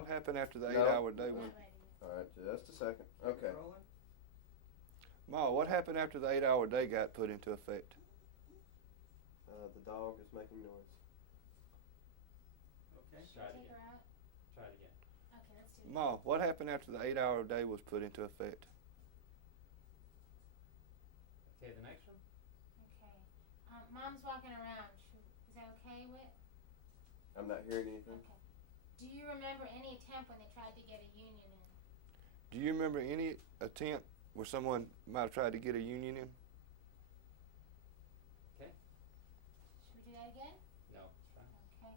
What happened after the No. 8-hour day when... All right, just a second. Okay. Ma, what happened after the 8-hour day got put into effect? The dog is making noise. Okay. Try it Take again. her out. Try it again. Okay, let's do it. Ma, what happened after the 8-hour day was put into effect? Okay, the next one. Okay. Mom's walking around. Is that okay with? I'm not hearing anything. Okay. Do you remember any attempt when they tried to get a union in? Do you remember any attempt where someone might have tried to get a union in? Okay. Should we do that again? No, it's fine. Okay.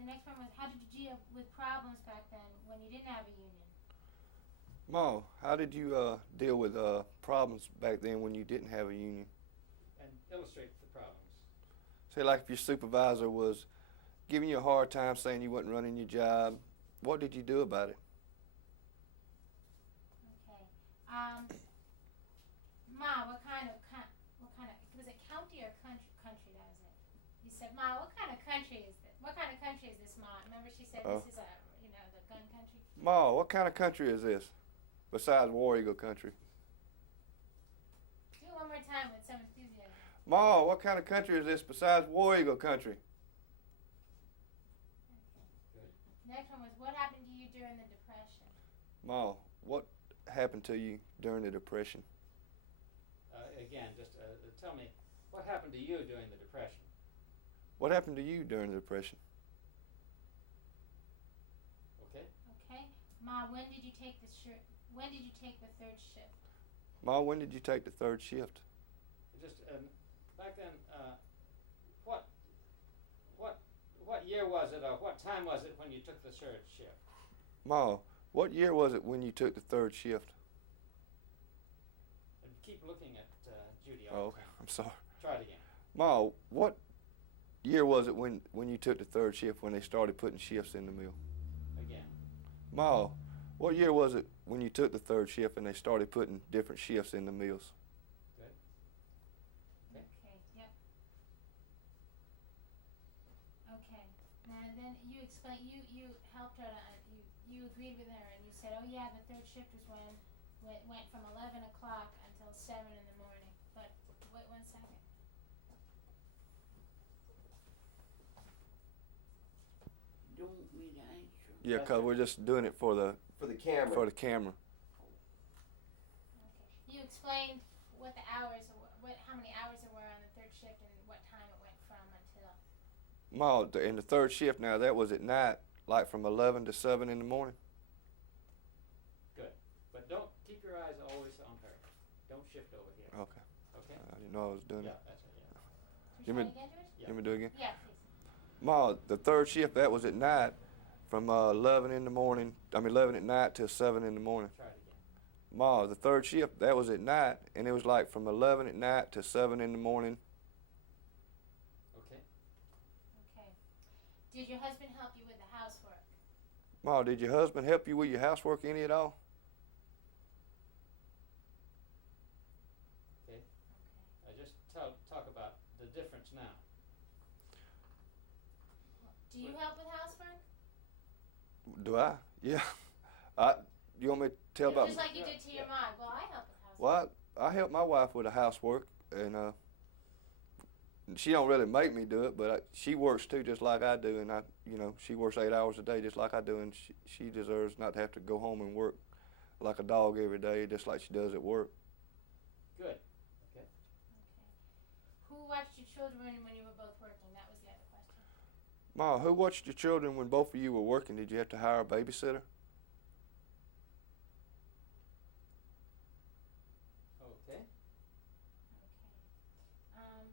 The next one was, how did you deal with problems back then when you didn't have a union? Ma, how did you deal with problems back then when you didn't have a union? And illustrate the problems. Say like if your supervisor was giving you a hard time saying you wasn't running your job, what did you do about it? Okay. Ma, what kind of, was it county or country? Country, that was it. You said, Ma, what kind of country is this? What kind of country is this, Ma? Remember she said this is the gun country? Ma, what kind of country is this besides War Eagle country? Do it one more time with some enthusiasm. Ma, what kind of country is this besides War Eagle country? Okay. Next one was, what happened to you during the Depression? Ma, what happened to you during the Depression? Again, just tell me, what happened to you during the Depression? What happened to you during the Depression? Okay. Okay. Ma, when did you take the third shift? Ma, when did you take the third shift? Just back then, what year was it, or what time was it when you took the third shift? Ma, what year was it when you took the third shift? And keep looking at Judy Oh, all the okay. time. I'm sorry. Try it again. Ma, what year was it when you took the third shift when they started putting shifts in the mill? Again. Ma, what year was it when you took the third shift and they started putting different shifts in the mills? Good. Okay. Okay, yep. Okay. Now then you explained, you helped her, you agreed with her and you said, oh yeah, the third shift was when it went from 11 o'clock until 7 in the morning. But wait 1 second. Don't we answer? Yeah, 'cause we're just doing it for the camera. For the camera. Okay. You explained what the hours, how many hours there were on the third shift and what time it went from until. Ma, in the third shift now, that was at night, like from 11 to 7 in the morning. Good. But don't keep your eyes always on her. Don't shift over here. Okay. Okay? I didn't know I was doing Yeah, it. that's it, yeah. Should You we mean- try again, George? Yeah. Let me do it again. Yeah, please. Ma, the third shift, that was at night from 11 in the morning, 11 at night till 7 in the morning. Try it again. Ma, the third shift, that was at night, and it was like from 11 at night to 7 in the morning. Okay. Okay. Did your husband help you with the housework? Ma, did your husband help you with your housework any at all? Okay. Okay. Just talk about the difference now. Do you help with housework? Do I? Yeah. You want me to tell about... Just like you did to your mom. Well, I help with housework. Well, I help my wife with the housework, and she don't really make me do it, but she works too, just like I do, and she works 8 hours a day, just like I do, and she deserves not to have to go home and work like a dog every day, just like she does at work. Good. Okay. Okay. Who watched your children when you were both working? That was the other question. Ma, who watched your children when both of you were working? Did you have to hire a babysitter? Okay. Okay.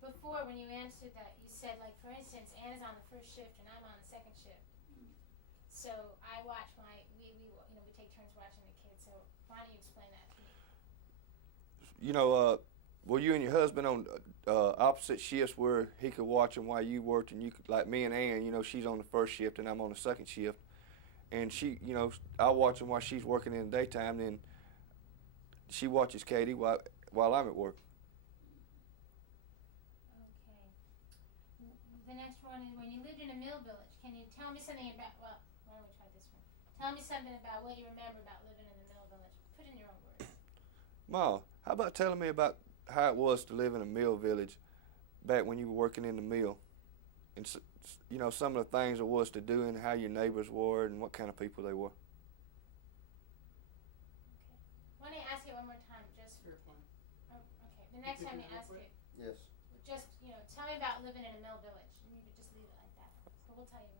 Before, when you answered that, you said, like, for instance, Anna's on the first shift and I'm on the second shift. So I watch we take turns watching the kids. So why don't you explain that to me? Were you and your husband on opposite shifts where he could watch them while you worked, and you could, like me and Ann, she's on the first shift and I'm on the second shift, and she, I watch them while she's working in the daytime, then she watches Katie while I'm at work. Okay. The next one is, when you lived in a mill village, can you tell me something about, well, why don't we try this one? Tell me something about what you remember about living in the mill village. Put it in your own words. Ma, how about telling me about how it was to live in a mill village back when you were working in the mill? And, you know, some of the things there was to do and how your neighbors were and what kind of people they were. Why don't you ask it one more time, just, Sure, fine. oh, okay, the next time you ask it, Yes. just, you know, tell me about living in a mill village, and you could just leave it like that, but we'll tell you.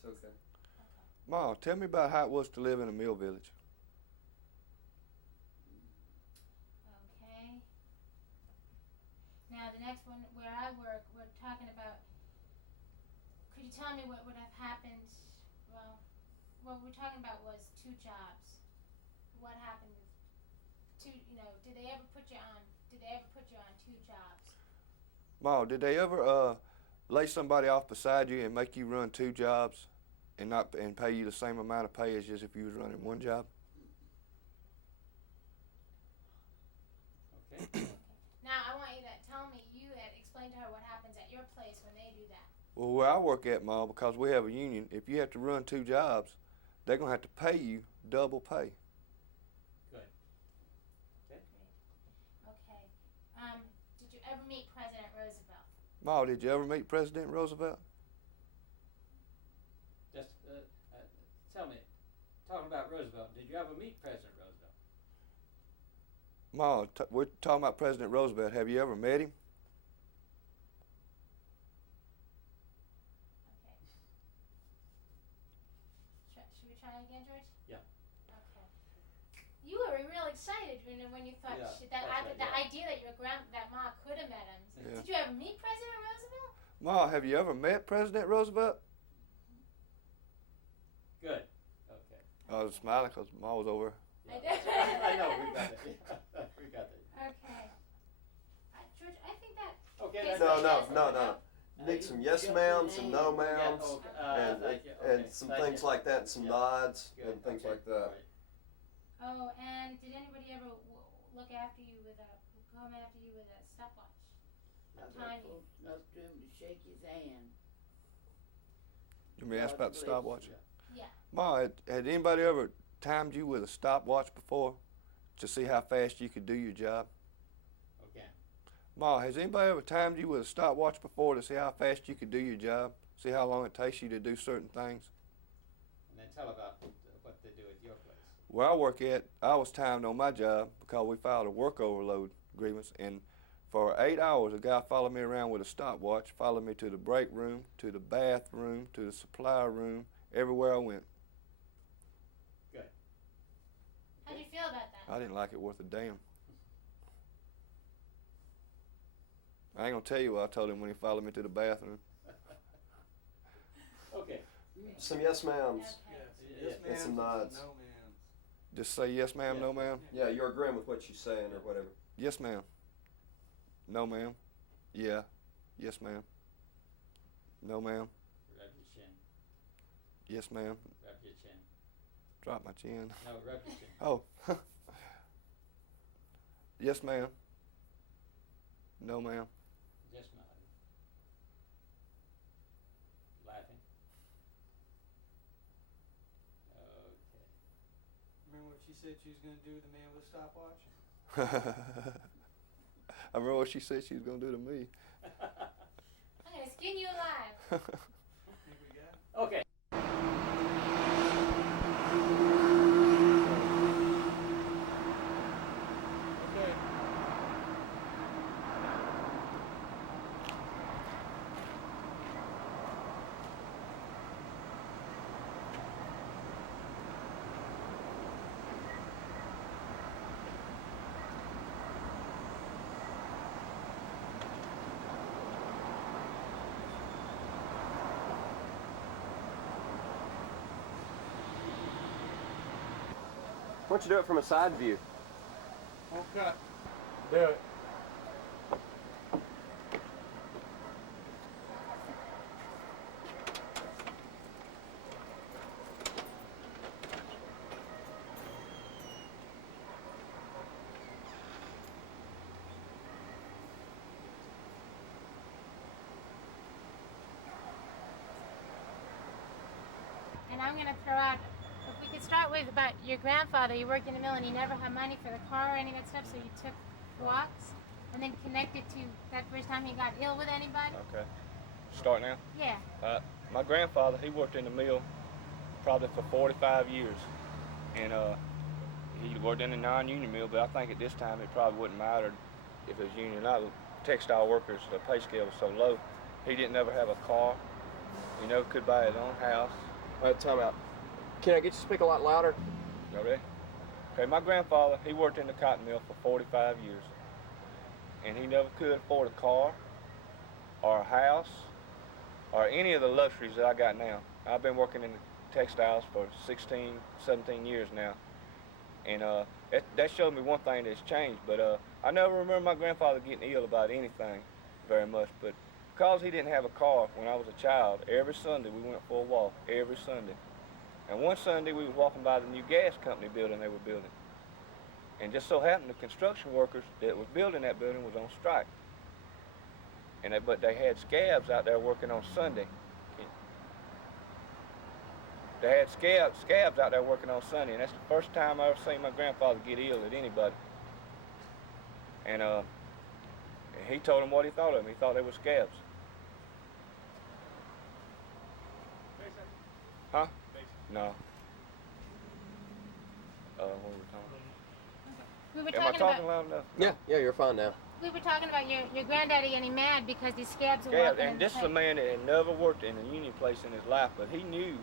It's okay. Okay. Ma, tell me about how it was to live in a mill village. Okay. Now the next one, where I work, we're talking about. Could you tell me what would have happened? Well, what we're talking about was 2 jobs. What happened with 2? You know, did they ever put you on? Did they ever put you on 2 jobs? Ma, did they ever lay somebody off beside you and make you run 2 jobs and not and pay you the same amount of pay as if you was running 1 job? Okay. Okay. Now I want you to tell me. You had explained to her what happens at your place when they do that. Well, where I work at, Ma, because we have a union, if you have to run 2 jobs, they're going to have to pay you double pay. Good. Okay. Okay. Did you ever meet President Roosevelt? Ma, did you ever meet President Roosevelt? Just tell me, talking about Roosevelt, did you ever meet President Roosevelt? Ma, we're talking about President Roosevelt. Have you ever met him? Okay. Should we try again, George? Yeah. Okay. You were real excited when you thought Yeah, the yeah. idea that that Ma could have met him. Yeah. Did you ever meet President Roosevelt? Ma, have you ever met President Roosevelt? Good. Okay. I was smiling because Ma was over. Yeah. I did. I know, we got that. We got that. Okay. George, I think that. Okay. Yes, that's No. Need some yes ma'am, some no ma'ams, and thank you. and Okay, some thank things you. like that, and some Yeah. nods Good, and things okay, like that. all right. Oh, and did anybody ever look after you with come after you with a stopwatch? Time you. Enough to him to shake his hand. You may ask about the stopwatch. Yeah. Ma, had anybody ever timed you with a stopwatch before to see how fast you could do your job? Okay. Ma, has anybody ever timed you with a stopwatch before to see how fast you could do your job? See how long it takes you to do certain things? And then tell about what they do at your place. Where I work at, I was timed on my job because we filed a work overload grievance, and for 8 hours, a guy followed me around with a stopwatch, followed me to the break room, to the bathroom, to the supply room, everywhere I went. Good. How'd you feel about that? I didn't like it worth a damn. I ain't gonna tell you what I told him when he followed me to the bathroom. Okay. Some yes ma'ams. Okay. Yes, And some nods. No, ma'am. Just say yes ma'am, Yeah. no ma'am. Yeah, you're agreeing with what she's saying or whatever. Yes ma'am. No ma'am. Yeah. Yes ma'am. No ma'am. Rub your chin. Yes ma'am. Rub your chin. Drop my chin. No, rub your chin. Oh. Yes ma'am. No ma'am. Just nodding. Laughing. Okay. Remember what she said she was going to do to the man with the stopwatch? I remember what she said she was gonna do to me. I'm gonna skin you alive. Think we got it? Okay. Okay. Why don't you do it from a side view? Okay. Do it. then I'm gonna throw out. If we could start with about your grandfather. You worked in the mill and you never had money for the car or any of that stuff, so you took walks, and then connected to that first time he got ill with anybody. Okay. Start now? Yeah. My grandfather, he worked in the mill probably for 45 years. And he worked in a non-union mill, but I think at this time it probably wouldn't matter if it was union or not. Textile workers, the pay scale was so low. He didn't ever have a car. You know, could buy his own house. All right, time out. Can I get you to speak a lot louder? You ready? Okay, my grandfather, he worked in the cotton mill for 45 years. And he never could afford a car or a house or any of the luxuries that I got now. I've been working in the textiles for 16, 17 years now. And that showed me one thing that's changed. But I never remember my grandfather getting ill about anything very much. But because he didn't have a car when I was a child, every Sunday we went for a walk, every Sunday. And one Sunday we was walking by the new gas company building they were building. And just so happened the construction workers that was building that building was on strike. But they had scabs out there working on Sunday. They had scabs out there working on Sunday, and that's the first time I ever seen my grandfather get ill at anybody. And he told them what he thought of them. He thought they were scabs. Huh? No. What were we talking about? We were Am I talking talking about. loud enough? No. Yeah, you're fine now. We were talking about your granddaddy getting mad because these scabs were Scabs, walking in and the this is a place. man that had never worked in a union place in his life, but he knew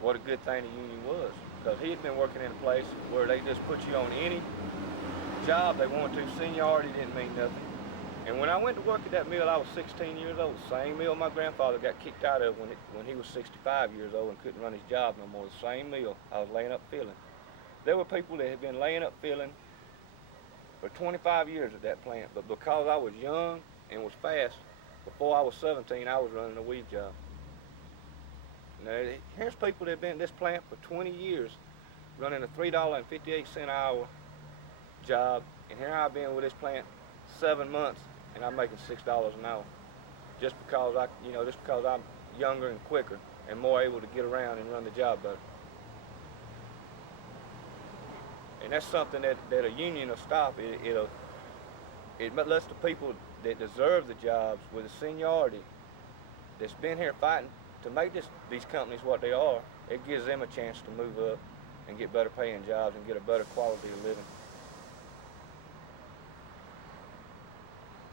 what a good thing the union was, because he had been working in a place where they just put you on any job they wanted to. Seniority didn't mean nothing. And when I went to work at that mill, I was 16 years old. Same mill my grandfather got kicked out of when he was 65 years old and couldn't run his job no more. The same mill I was laying up filling. There were people that had been laying up filling for 25 years at that plant, but because I was young and was fast, before I was 17, I was running a weave job. Now, here's people that have been at this plant for 20 years, running a $3.58 an hour job, and here I've been with this plant 7 months, and I'm making $6 an hour, just because I'm younger and quicker and more able to get around and run the job better. And that's something that a union will stop. It lets the people that deserve the jobs with the seniority that's been here fighting to make these companies what they are, it gives them a chance to move up and get better paying jobs and get a better quality of living.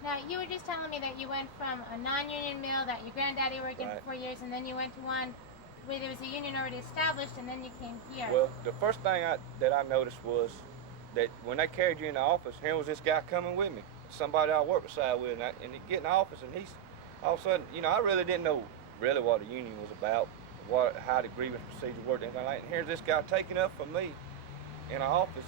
Now, you were just telling me that you went from a non-union mill that your granddaddy worked in Right. for 4 years, and then you went to one where there was a union already established, and then you came here. Well, the first thing that I noticed was that when they carried you in the office, here was this guy coming with me, somebody I worked beside with, and he get in the office, and he's all of a sudden, I really didn't know really what the union was about, how the grievance procedure worked, anything like that. And here's this guy taking up for me in an office.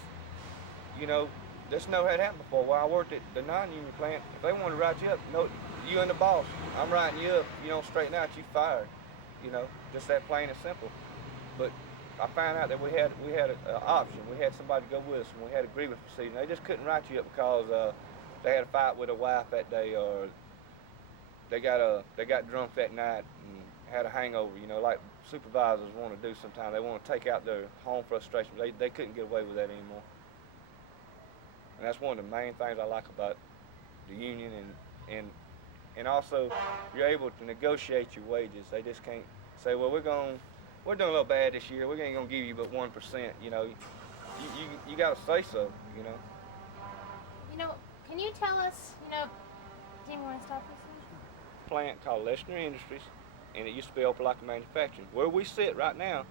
This never had happened before. While I worked at the non-union plant, if they wanted to write you up, no, you and the boss, I'm writing you up. You don't straighten out, you fired. Just that plain and simple. But I found out that we had an option. We had somebody to go with us, and we had a grievance procedure. They just couldn't write you up because they had a fight with a wife that day, or they got drunk that night and had a hangover. Like supervisors want to do sometimes. They want to take out their home frustration. They couldn't get away with that anymore. And that's one of the main things I like about the union, and also you're able to negotiate your wages. They just can't say, well, we're doing a little bad this year. We ain't gonna give you but 1%. You got to say so. Can you tell us? Do you want to stop this? Plant called Leshner Industries, and it used to be Opelika Manufacturing. Where we sit right now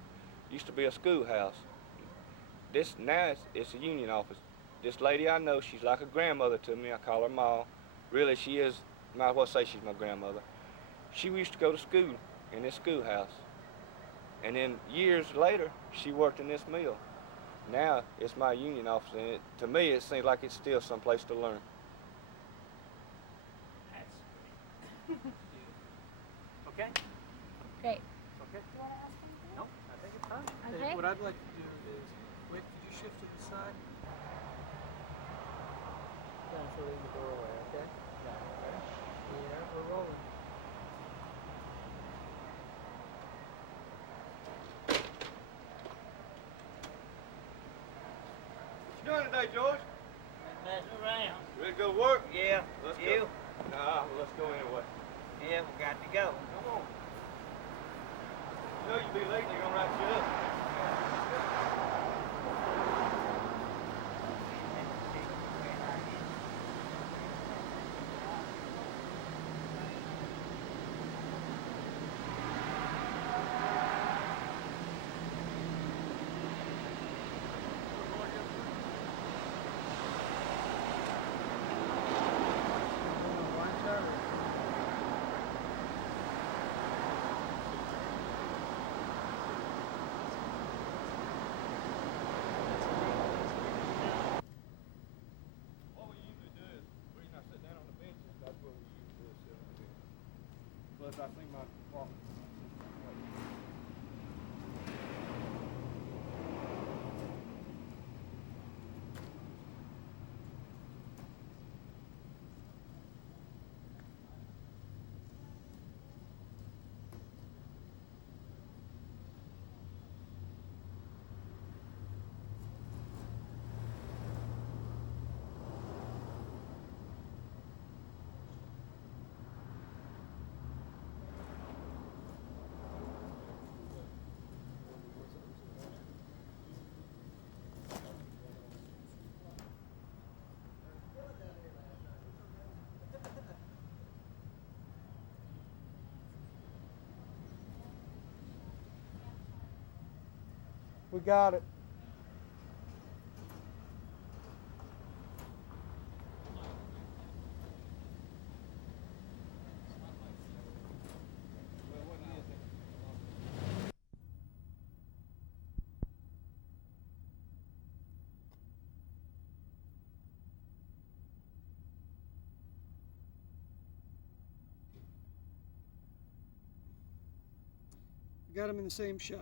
used to be a schoolhouse. Now it's a union office. This lady I know, she's like a grandmother to me. I call her Ma. Really, she is. Might as well say she's my grandmother. She used to go to school in this schoolhouse, and then years later, she worked in this mill. Now it's my union office, and to me, it seems like it's still someplace to learn. That's great. Okay? Great. Okay. Do you want to ask anything? No, I think it's fine. Okay. Hey, what I'd like to do is, Wick, could you shift to the side? Kind of leave the doorway, okay? Yeah, we're rolling. passing around. Ready to go to work? Yeah. Let's you? go. Nah, well, let's go anyway. Yeah, we got to go. Come on. You know you'll be late, they're gonna write you up. What we usually do is, the reason I sit down on the bench is that's what we usually do is sit on the bench. Plus, I think my walking. We got it. We got him in the same shot.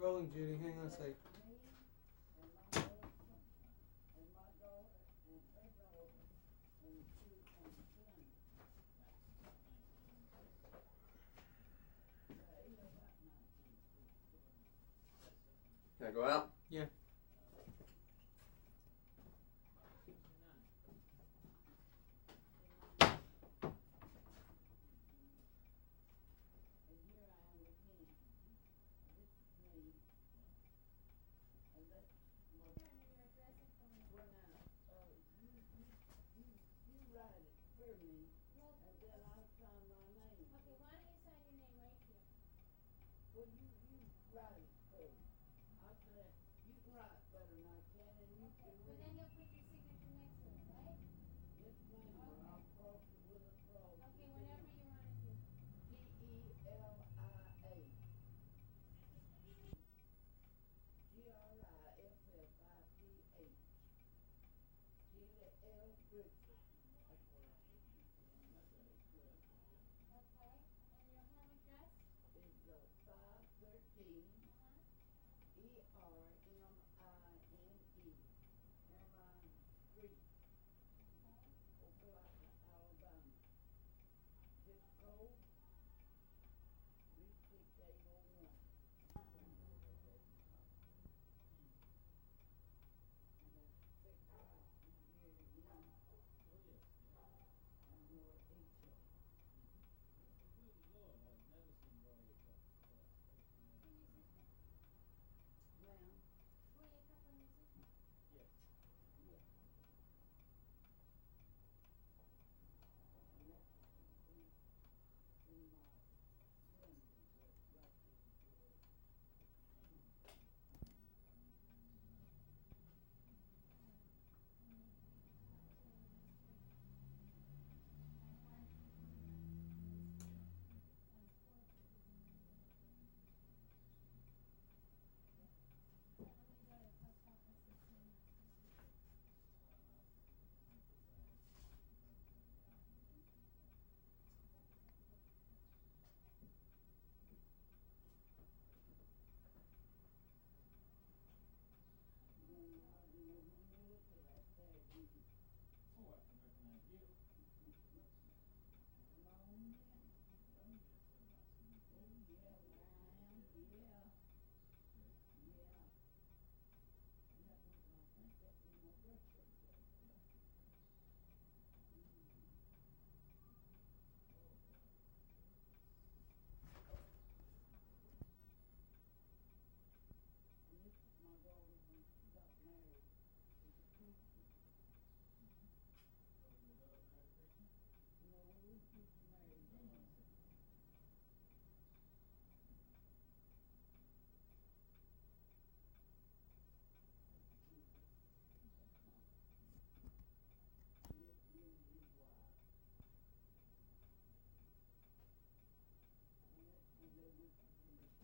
Rolling, Judy. Hang on a sec. I go out? Yeah. And here I am again. This is me. And that's my. Well, now, you write it for me, and then I'll sign my name. Okay, why don't you sign your name right here? Well, you write it for me. I said, you can write better than I can, and you Okay, can but read. then you'll put your signature next to it, right? Yes, ma'am, or I'll cross it with a cross. Okay, whatever you want to do. Telia. Griffith. Telia L. Griffith. That's what I think. Okay, and your home address? Is 513 Ermine Street, Opelika, Alabama. Zip code 36801. And that's thick right from here to him. And more H.O. Ma'am, Were you a couple musicians? yeah. And that's in my splendor, but like this is good. My daughter, when she got married, was a preacher. No, we preacher married then. And this being his wife. And that's when they went to Idaho.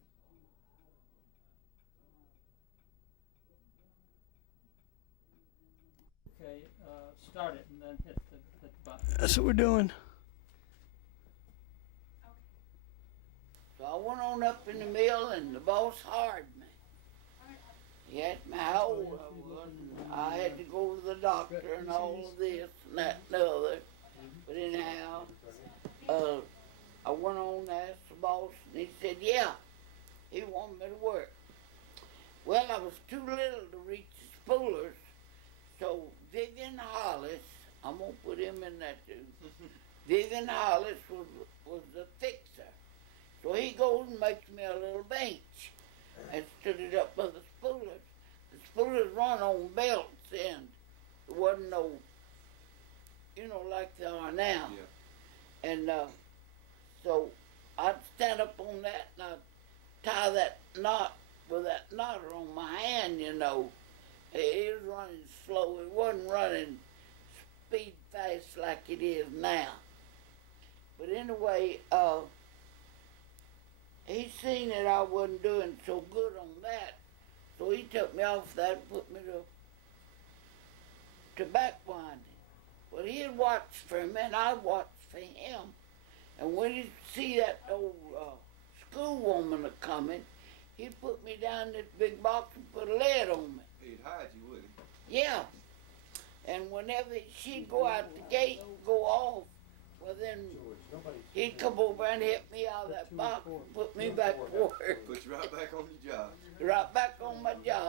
Okay, start it and then hit the button. That's what we're doing. So I went on up in the mill and the boss hired me. He asked me how old I was, and I had to go to the doctor and all of this and that and the other. But anyhow, I went on and asked the boss, and he said, yeah, he wanted me to work. Well, I was too little to reach the spoolers, so Vivian Hollis, I'm going to put him in that too. Vivian Hollis was the fixer. So he goes and makes me a little bench and stood it up by the spoolers. The spoolers run on belts and there wasn't no, like they are now. Yeah. And so I'd stand up on that and I'd tie that knot with that knotter on my hand, It was running slow. It wasn't running speed fast like it is now. But anyway, he seen that I wasn't doing so good on that, so he took me off that and put me to back winding. Well, he'd watch for me and I'd watch for him. And when he'd see that old schoolwoman a-coming, he'd put me down in this big box and put a lead on me. He'd hide you, wouldn't he? Yeah. And whenever she'd go out the gate and go off, well then he'd come over and hit me out of that box and put me back to work. Put you right back on your job. Right back on my job.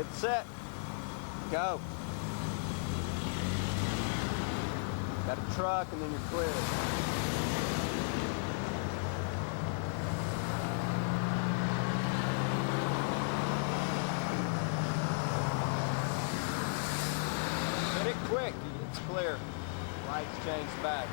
Get set. Go. Got a truck and then you're clear. Hit it quick. It's clear. Lights change back.